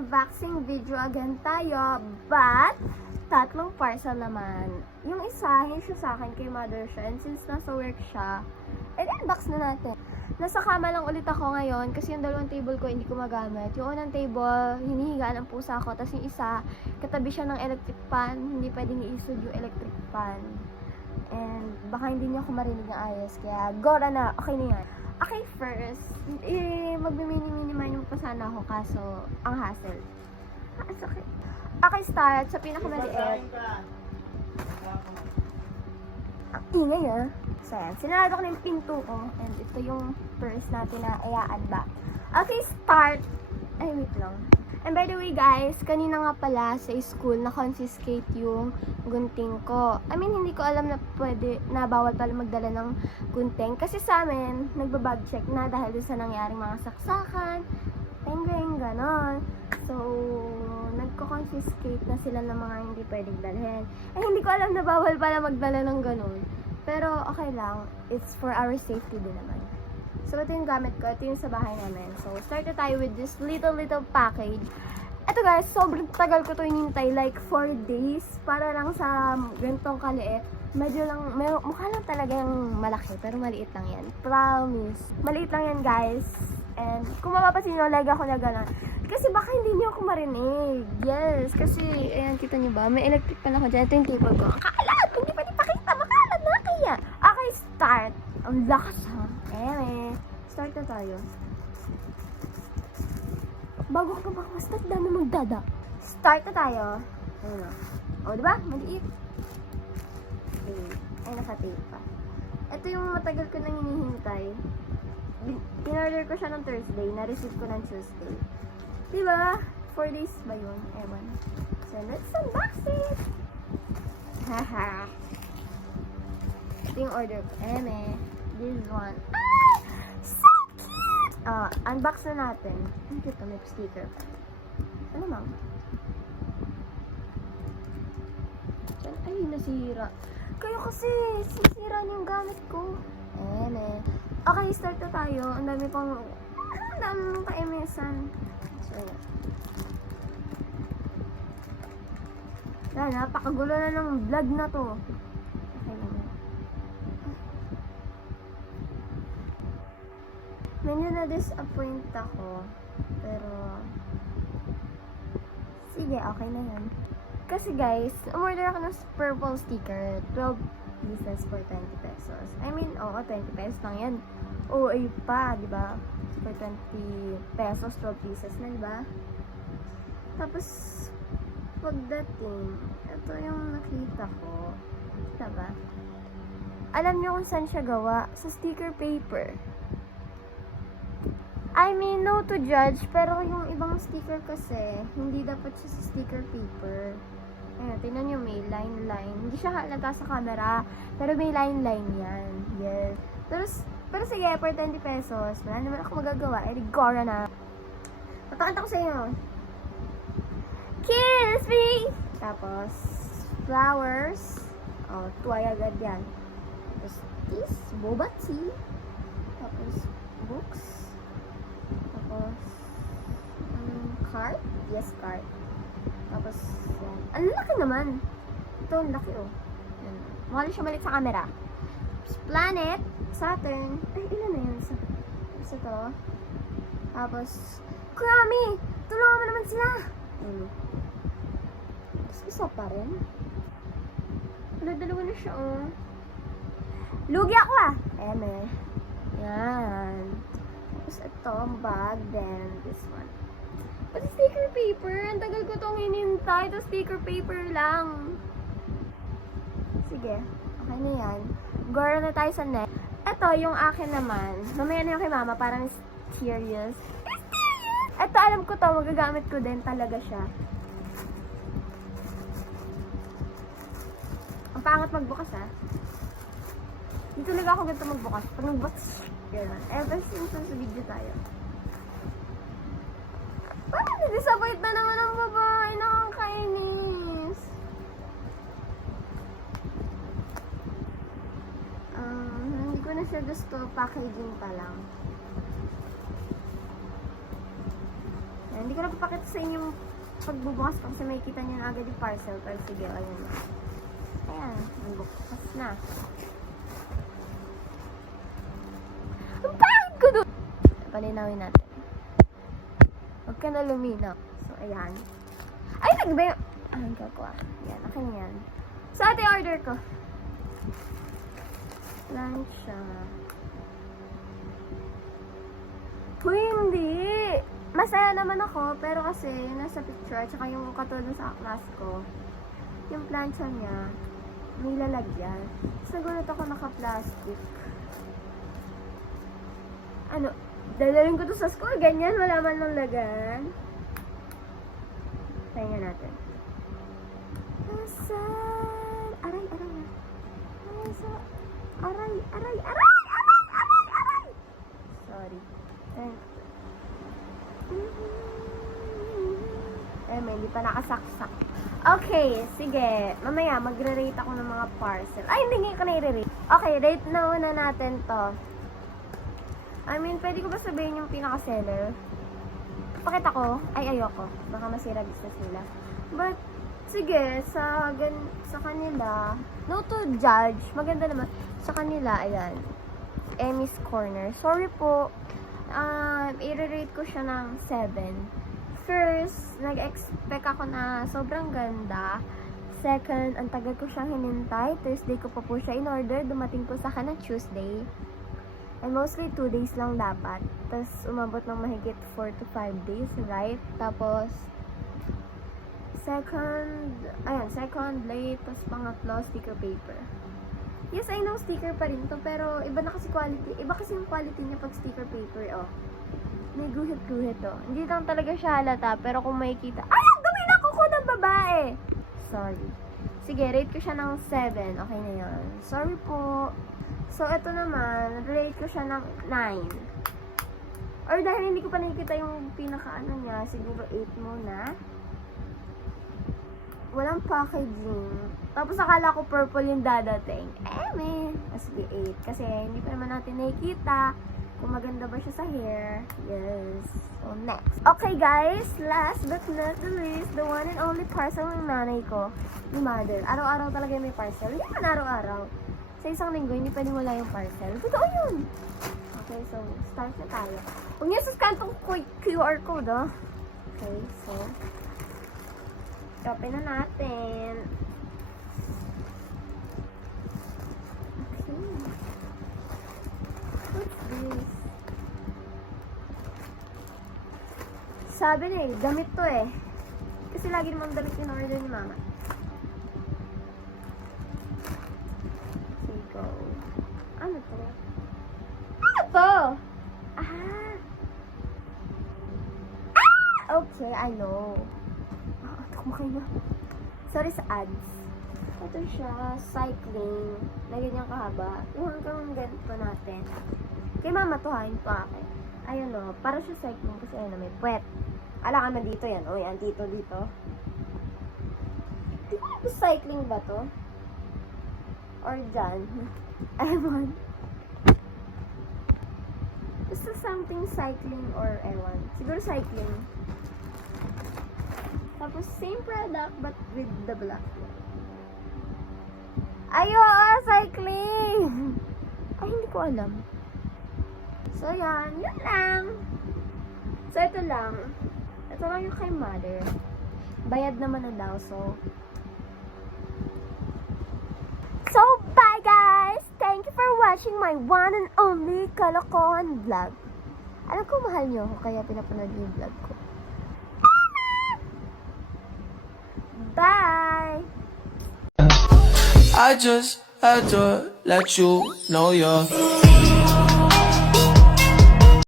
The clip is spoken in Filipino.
unboxing video again tayo, but tatlong parcel naman. Yung isa, hindi siya sa akin, kay mother siya, and since nasa work siya, unbox na natin. Nasa kama lang ulit ako ngayon kasi yung dalawang table ko hindi ko magamit. Yung unang table, hinihigaan ang pusa ko, tapos yung isa, katabi siya ng electric fan, hindi pwedeng iisod yung electric fan. And baka hindi niya ako marinig na ayos, kaya gora na, okay na yan. Okay, first, magmimini-mini-mine pa sana ako, kaso ang hassle. Okay. Okay, start sa pinakamaliit. Ang ingay ah. So, yan. Sinarado ko na yung pinto ko. And ito yung purse natin na i-unbox. Okay, start. Ay, wait lang. And by the way, guys, kanina nga pala sa school na-confiscate yung gunting ko. I mean, hindi ko alam na bawal pala magdala ng gunting. Kasi sa amin, nagbabag check na dahil sa nangyaring mga saksakan, penguin, ganon. So, nagko-confiscate na sila ng mga hindi pwedeng dalhin. Eh, hindi ko alam na bawal pala magdala ng ganon. Pero, okay lang. It's for our safety din naman. So, ito yung gamit ko. Ito yung sa bahay namin. So, start na tayo with this little package. Ito guys, sobrang tagal ko ito inintay. Like, 4 days. Para lang sa ganitong kaliit. Medyo lang, mukha lang talaga yung malaki. Pero maliit lang yan. Promise. Maliit lang yan guys. And, kung mapapansin nyo, leg ako na gano'n. Kasi baka hindi niyo ako marinig. Yes. Kasi, ayan, kita niyo ba? May electric pan ako dyan. Ito yung table ko. Ang kaalat! Hindi pa ipakita. Makalat na kaya. Okay, start. Ang lakas ha. Start na tayo. Bago ka pa mas dami magdada. Start na tayo. Ayun o. O, diba? Maliit. Okay. Ay, naka-tape pa. Ito yung matagal ko nang hinihintay. In-order ko siya ng Thursday. Na-receive ko ng Tuesday. Diba? 4 days ba yun? Ewan. So, let's unbox it! Haha. Ito yung order ko. This one. Ah! So cute! Unbox na natin. Ang cute, may sticker pa. Ano mang? Ay, nasira. Kayo kasi, sisira na yung gamit ko. Okay, start na tayo. Ang dami pang, ang dami mong ka-emesan. So, ayan. Napakagulo na ng vlog na to. Okay naman. Medyo na-disappoint ako. Pero, sige, okay na yan. Kasi guys, umorder ako ng purple sticker. 12 pieces for 20 pesos. I mean, 20 pesos lang yan. OA pa, di ba? For 20 pesos, 12 pieces na, di ba? Tapos, pagdating, ito yung nakita ko. Kita ba? Alam niyo kung saan siya gawa? Sa sticker paper. I mean, no to judge, pero yung ibang sticker kasi, hindi dapat siya sa sticker paper. Ayan, tingnan nyo, may line. Hindi siya halata sa camera, pero may line yan. Yes. Pero sige, for 20 pesos, wala naman ako magagawa. Gora na. Papakanta ko sa inyo. Kiss me! Tapos, flowers. Tuway agad yan. Tapos, this, boba tea. Tapos, books. Tapos, card? Yes, card. Tapos, yan. Ang laki naman. Ito, ang laki oh. Yan. Mukha lang siya malit sa camera. Tapos, planet, Saturn. Ay, ilan na yun? Isa to. Tapos, Krami! Tulungan mo naman sila! Tapos, isa pa rin. Dalawa na siya oh. Lugi ako ah! Yan. Tapos ito, ang bag, then this one. Pati sticker paper, ang tagal ko itong hinintay, ito sticker paper lang. Sige, okay na yan. Gora na tayo sa next. Ito, yung akin naman, mamaya na yung kay mama, parang serious. Ito, alam ko to, magagamit ko din talaga siya. Ang pangat magbukas ha. Hindi talaga ako ganito magbukas. Pag nagbukas, gano'n. Ever since sa video tayo. Parang disappoint na naman ang babae. Nakakainis. Hindi ko na siya gusto. Packaging pa lang. Hindi ko na papakita sa inyo yung pagbubukas ko kasi may kita niyo na agad yung parcel. Pero sige, ayun na. Ayan, nagbukas na. Ang pangit ko doon! Palinawin natin. Huwag ka na luminaw. So, ayan. Ay, nagba yung... ang gagawa. Yan, akin yan. So, ito yung order ko. Plancha. Uy, hindi! Masaya naman ako, pero kasi yung nasa picture, tsaka yung katulad sa class ko, yung plancha niya, may lalagyan. Tapos nagulat ako naka-plastic. Ano, dadalhin ko to sa school, ganyan, wala man lang lagan. Tingnan natin. Nasaan? Aray, aray. Nasaan? Aray, aray, aray, aray, aray, aray! Sorry. May hindi pa nakasaksak. Okay, sige. Mamaya, magre-rate ako ng mga parcel. Ay, hindi nga ko na-rate. Okay, rate na una natin to. I mean, pwede ko ba sabihin yung pinaka-seller? Pakita ko. Ay, ayoko. Baka masira business nila. But, sige, sa kanila, no to judge. Maganda naman. Sa kanila, ayan. Emmy's Corner. Sorry po. I-rate ko siya ng 7. First, nag-expect ako na sobrang ganda. Second, ang tagal ko siyang hinintay. Thursday ko pa po siya in-order. Dumating po sa akin ng Tuesday. And mostly 2 days lang dapat. Tapos, umabot ng mahigit 4 to 5 days, right? Tapos, second, late. Tapos, pangatlo, sticker paper. Yes, I know sticker pa rin to, pero iba na kasi quality. Iba kasi yung quality niya pag sticker paper, oh. May guhit-guhit, oh. Hindi lang talaga siya halata, pero kung makikita... Ay! Ang dumi na kuko ng babae! Sorry. Sige, rate ko siya ng 7. Okay na yan. Sorry po. So, ito naman, rate ko siya ng 9. Or dahil hindi ko pa nakikita yung pinaka-ano niya, siguro 8 muna. Walang packaging. Tapos akala ko purple yung dadating. Man. Sige, 8. Kasi hindi pa naman natin nakikita kung maganda ba siya sa hair. Yes. So, next. Okay, guys. Last but not the least, the one and only parcel ng nanay ko. Ni mother. Araw-araw talaga may parcel. Hindi man araw-araw. Sa isang linggo, hindi pwedeng wala yung parcel. Totoo yun. Okay, so, start na tayo. Huwag niyo suscan tong QR code, oh. Okay, so, open na natin. Okay. What's this? Sabi na eh, damit to eh. Kasi lagi namang damit yung order ni mama. Okay, go. Ano to? Ano to? Ah! Okay, I know. Kumakain na. Sorry sa ads. Ito siya, cycling. Na ganyan kahaba. Yung hanggang ganito natin. Kay mama to ha, yung akin. Ayun o, para siya cycling kasi ayun na may puwet. Ala ka na dito yan. O yan, dito. Di ko alam cycling ba to? Or dyan? Ewan. Basta something cycling or ewan. Siguro cycling. Tapos, same product, but with the black one. Ayo, cycling! Ay, hindi ko alam. So, yan. Yun lang. So, ito lang. Ito lang yung kay mother. Bayad naman na daw, so. So, bye guys! Thank you for watching my one and only kalokohan vlog. Alam ko, mahal nyo ako, kaya pinapanood yung vlog ko. Bye! I just had to let you know you're